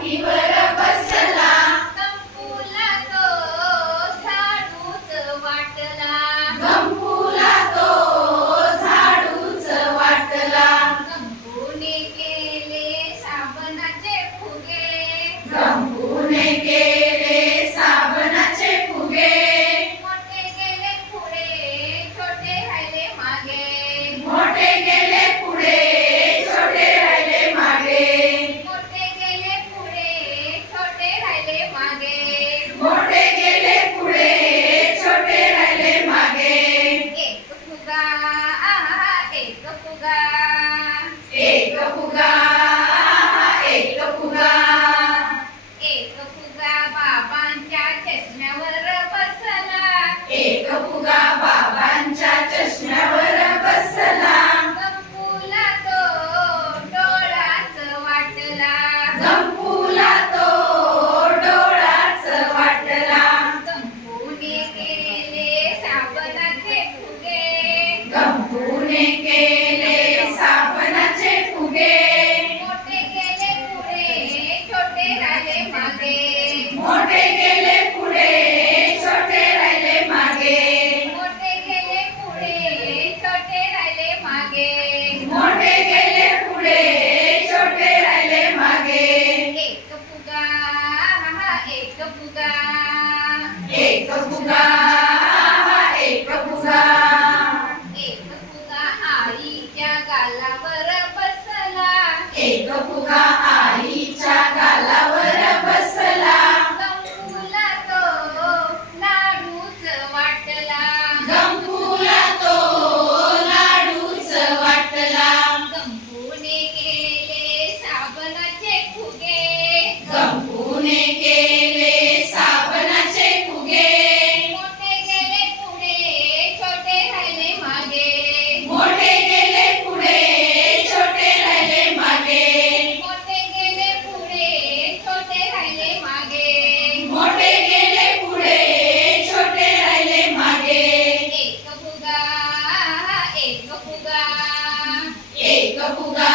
पाठीवर बसला गंपूला तो झाडूच वाटला गंपूला तो झाडूच वाटला गंपूने केले साबणाचे फुगे गंपूने केले साबणाचे फुगे मोठे गेले पुढे छोटे राहिले मागे मोठे गेले पुढे छोटे राहिले मागे मोठे गेले पुढे छोटे राहिले मागे मोठे गेले पुढे छोटे राहिले मागे एक फुगा आहा एक फुगा एक फुगा एक फुगा एक फुगा बाबांच्या चष्म्यावर बसला एक फुगा बाबांच्या चष्म्यावर बसला गंपूला तो डोळाच वाटला गंपूला तो डोळाच वाटला गंपूने केले साबणाचे फुगे गंपूने केले साबणाचे फुगे मोठे गेले पुढे छोटे राहिले मागे मोठे गेले पुढे छोटे राहिले मागे मोठे गेले पुढे छोटे राहिले मागे मोठे गेले पुढे छोटे राहिले मागे एक फुगा हा एक फुगा एक फुगा एक फुगा एक फुगा आईच्या गालावर बसला एक फुगा आईच्या गालावर बसला गंपूला तो लाडूच वाटला गंपूला तो लाडूच वाटला गंपूने केले साबणाचे फुगे गंपूने केले साबणाचे फुगे मोठे गेले पुढे छोटे राहिले मागे मोठे गेले पुढे छोटे राहिले मागे मोठे गेले पुढे छोटे राहिले मागे मोठे गेले पुढे छोटे राहिले मागे एक फुगा एक फुगा एक फुगा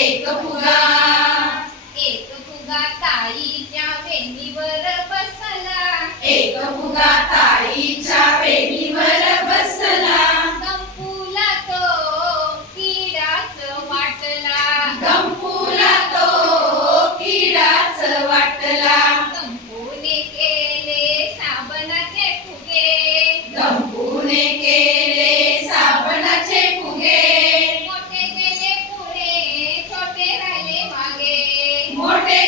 एक फुगा एक फुगा ताईच्या वेणीवर बसला एक फुगा ताईच्या वेणीवर बसला गंपूला तो किडाच वाटला गंपूला तो किडाच वाटला गंपूने केले साबणाचे फुगे गंपूने केले साबणाचे फुगे मोठे गेले पुढे छोटे राहिले मागे मोठे